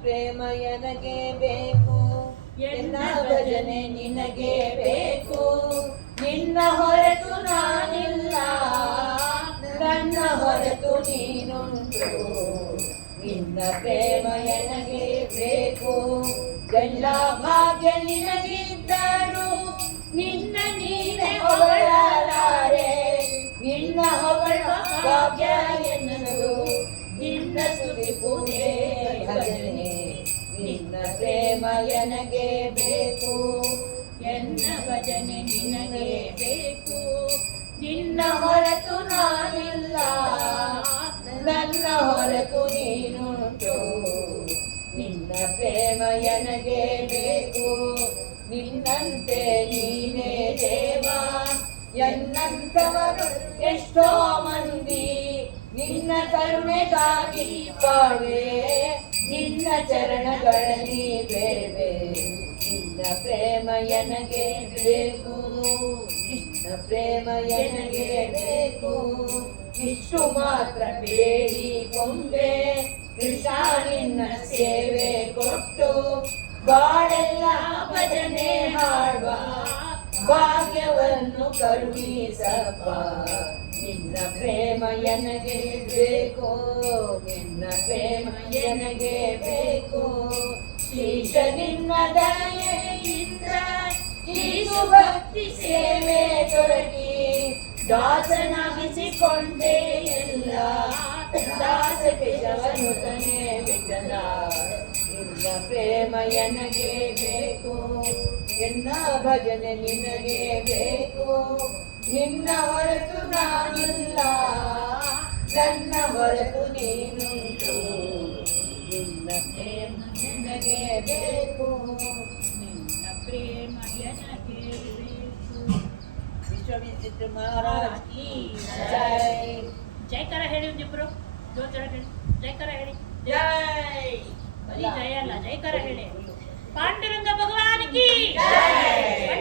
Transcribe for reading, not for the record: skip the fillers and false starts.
ಪ್ರೇಮ ನನಗೆ ಬೇಕು, ಎನ್ನ ಭಜನೆ ನಿನಗೆ ಬೇಕು. ನಿನ್ನ ಹೊರತು ನಾನಿಲ್ಲ, ನನ್ನ ಹೊರತು ನೀನುಂಟು. ನಿನ್ನ ಪ್ರೇಮ ನನಗೆ ಬೇಕು. ಎಲ್ಲ ಭಾಗ್ಯ ನಿನಗಿದ್ದರು ನಿನ್ನ ನೀನೆ ಹೊಗಳಲಾರೆ. ನಿನ್ನ ಹೊಗಳ ಭಾಗ್ಯ ಎನ್ನದು, ನಿನ್ನ ಸ್ತುತಿ ಪೂಜೆ ಭಜನೆ. ನಿನ್ನ ಪ್ರೇಮ ನನಗೆ ಬೇಕು, ಎನ್ನ ಭಜನೆ ನಿನಗೆ ಬೇಕು. ನಿನ್ನ ಹೊರತು ನಾನಿಲ್ಲ, ನನ್ನ ಹೊರತು ನೀನುಂಟು. ನಿನ್ನ ಪ್ರೇಮ ನನಗೆ ಬೇಕು. ನಿನ್ನಂತೆ ನೀನೇ ದೇವ, ಎನ್ನಂತವರು ಎಷ್ಟೋ ಮಂದಿ. ನಿನ್ನ ಕರುಣೆಗಾಗಿ ಬಾವೆ, ನಿನ್ನ ಚರಣಗಳಲ್ಲಿ ಬೇವೆ. ನಿನ್ನ ಪ್ರೇಮ ನನಗೆ ಬೇಕು, ನಿನ್ನ ಪ್ರೇಮ ನನಗೆ ಬೇಕು. ಇಷ್ಟು ಮಾತ್ರ ಬೇಡಿ ಕೊಂಬೆ, ಕೃಷ್ಣ ನಿನ್ನ ಸೇವೆ ಕೊಟ್ಟು. ಬಾಳೆಲ್ಲ ಭಜನೆ ಹಾಡುವ ಭಾಗ್ಯವನ್ನು ಕರುಣಿಸಪ್ಪ. ನಿನ್ನ ಪ್ರೇಮ ನನಗೆ ಬೇಕು, ನಿನ್ನ ಪ್ರೇಮ ನನಗೆ ಬೇಕು. ಶ್ರೀಶ ನಿನ್ನ ದಯೆಯಿಂದ ಈ ಭಕ್ತಿ ಸೇವೆ ದೊರಕಿ, ದಾಸನಾಗಿಸಿಕೊಂಡೆ ಎಲ್ಲ ದಾಸ ಕೇಶವನು ತನೇ ಬಿಟ್ಟಲ. ನಿನ್ನ ಪ್ರೇಮ ನನಗೆ ಬೇಕು, ಎನ್ನ ಭಜನೆ ನಿನಗೆ ಬೇಕು. ನಿನ್ನ ಹೊರತು ನಾನಿಲ್ಲ, ನನ್ನ ಹೊರತು ನೀನುಂಟು. ನಿನ್ನ ಪ್ರೇಮ ನನಗೆ ಬೇಕು, ನಿನ್ನ ಪ್ರೇಮ ನನಗೆ ಬೇಕು. ವಿಶ್ವವಿಚಿತ್ರ ಮಹಾರಾಜ್ ಕಿ ಜೈ. ಜೈಕಾರ ಹೇಳಿ ಒಂದಿಬ್ರು ಜೋಜರ ಹೇಳಿ, ಜೈಕಾರ ಹೇಳಿ. ಜೈ. ಬರೀ ಜಯ ಅಲ್ಲ, ಜೈಕಾರ ಹೇಳಿ. ಪಾಂಡುರಂಗ ಭಗವಾನ್ ಕಿ ಜೈ.